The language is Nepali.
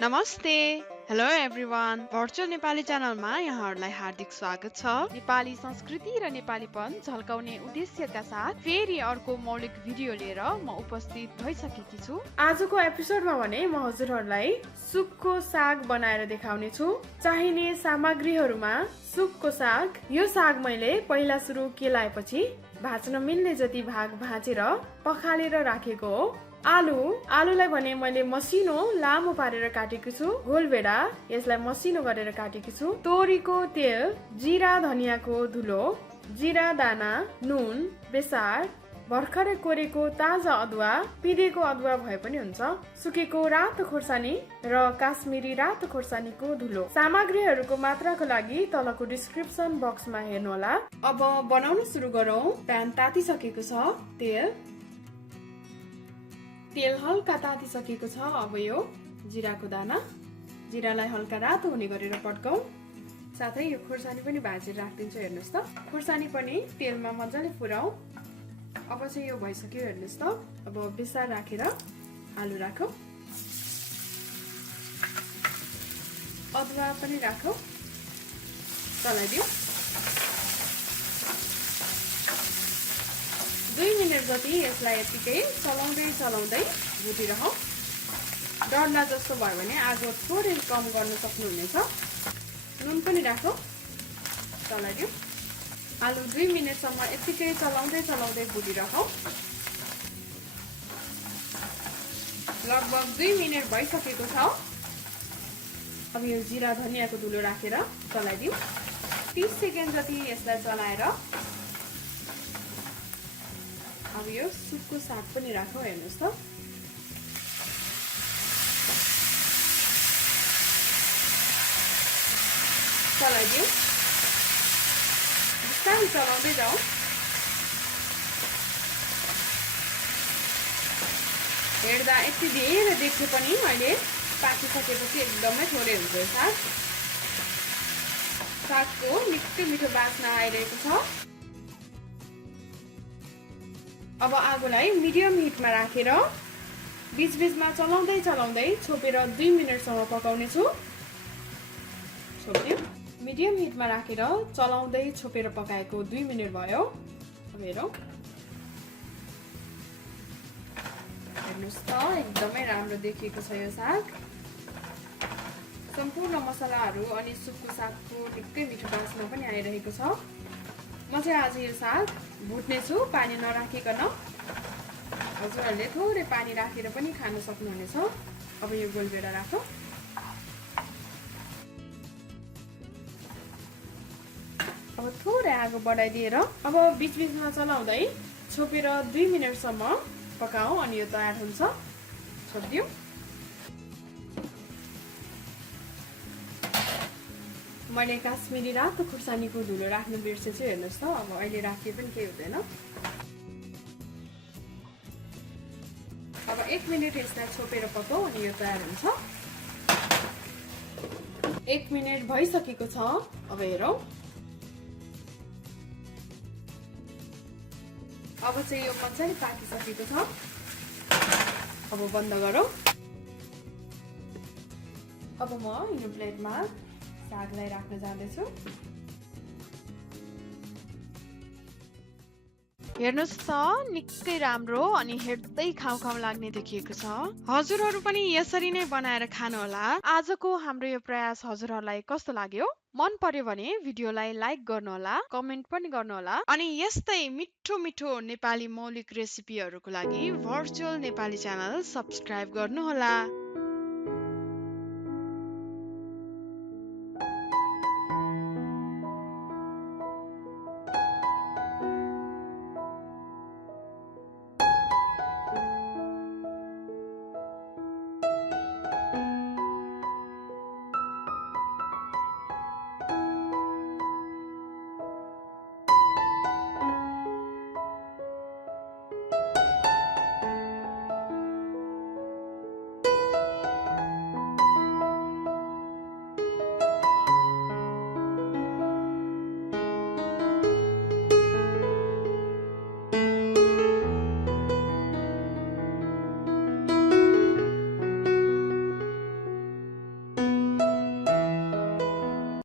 नमस्ते हेलो एभ्रिवान भर्चुअल नेपाली च्यानलमा यहाँहरूलाई हार्दिक स्वागत छ। नेपाली संस्कृति र नेपालीपन झल्काउने उद्देश्यका साथ फेरि अर्को मौलिक भिडियो लिएर म उपस्थित भइसकेकी छु। आजको एपिसोडमा भने म हजुरहरूलाई सुकको साग बनाएर देखाउने छु। चाहिने सामग्रीहरूमा सुकको साग। यो साग मैले पहिला सुरु केलाएपछि भाँच्न मिल्ने जति भाग भाँचेर पखालेर राखेको हो। आलुलाई भने मैले मसिनो लामो पारेर काटेको छु। गोलभेडा यसलाई मसिनो गरेर काटेको छु। तोरीको तेल, जिरा धनियाको धुलो, जिरा दाना, नुन, बेसार, भर्खरै कोरेको ताजा अदुवा, पिँधेको अदुवा भए पनि हुन्छ, सुकेको रातो खोर्सानी र काश्मिरी रातो खोर्सानीको धुलो। सामग्रीहरूको मात्राको लागि तलको डिस्क्रिप्सन बक्समा हेर्नुहोला। अब बनाउन सुरु गरौँ। प्यान तातिसकेको छ। तेल हल्का तातिसकेको छ। अब यो जिराको दाना, जिरालाई हल्का रातो हुने गरेर पड्काऊ। साथै यो खोर्सानी पनि भाजेर राखिदिन्छु। हेर्नुहोस् त, खोर्सानी पनि तेलमा मजाले पुराऊ। अब चाहिँ यो भइसक्यो। हेर्नुहोस् त, अब बेसार राखेर आलु राखौ, अदुवा पनि राखौ, चलाइदिऊ। 2 मिनट जति यसलाई यतिकै चलाउँदै भुटिरहौ। डढ्ला जस्तो भयो भने आगो थोरै कम गर्न सक्नुहुनेछ। नुन पनि राखौ, चलाइदिऊ। आलु 2 मिनटसम्म यतिकै चलाउँदै भुटिरहौ। लगभग 2 मिनट भइसकेको छ। अब यो जिरा धनियाको धुलो राखेर चलाइदिऊ। 30 सेकेन्ड जति यसलाई चलाएर अब यो सुकको साग पनि राखौ। हेर्नुहोस् त, चलाइदिऊ। बिस्तारै चलाउँदै जाऊ। हेर्दा यति धेरै देख्यो पनि अहिले पाकिसकेपछि एकदमै थोरै हुन्छ। सागको निकै मिठो बास्ना आइरहेको छ। अब आगोलाई मिडियम हिटमा राखेर बीचबीचमा चलाउँदै छोपेर 2 मिनटसम्म पकाउने छु। छोप्दियो। मिडियम हिटमा राखेर चलाउँदै छोपेर पकाएको 2 मिनट भयो। अब हेरौँ। हेर्नुहोस् त, एकदमै राम्रो देखिएको छ यो साग। सम्पूर्ण मसलाहरू अनि सुकको सागको निकै मिठो बास्ना पनि आइरहेको छ। म चाहिँ आज यो साग भुट्ने छु, पानी नराखिकन। हजुरहरूले थोरै पानी राखेर पनि खान सक्नुहुनेछ। अब यो गोलभेडा राखौ। अब थोरै आगो बढाइदिएर अब बीचबीचमा चलाउँदै छोपेर 2 मिनटसम्म पकाऊ अनि यो तयार हुन्छ। छोपिदिऊ। मैले काश्मिरी रातो खुर्सानीको धुलो राख्नु बिर्सेछु। हेर्नुहोस् त, अब अहिले राखे पनि केही हुँदैन। अब 1 मिनट यसलाई छोपेर पकाऊ अनि यो तयार हुन्छ। 1 मिनट भइसकेको छ। अब हेरौँ। अब चाहिँ यो मजाले पाकिसकेको छ। अब बन्द गरौँ। अब म यो प्लेटमा सागलाई राख्न जाँदैछु। हेर्नुहोस् त, निकै राम्रो अनि हेर्दै खाउ लाग्ने देखिएको छ। हजुरहरू पनि यसरी नै बनाएर खानुहोला। आजको हाम्रो यो प्रयास हजुरहरूलाई कस्तो लाग्यो? मन पर्यो भने भिडियोलाई लाइक गर्नुहोला, कमेन्ट पनि गर्नुहोला अनि यस्तै मिठो नेपाली मौलिक रेसिपीहरूको लागि भर्चुअल नेपाली च्यानल सब्स्क्राइब गर्नुहोला।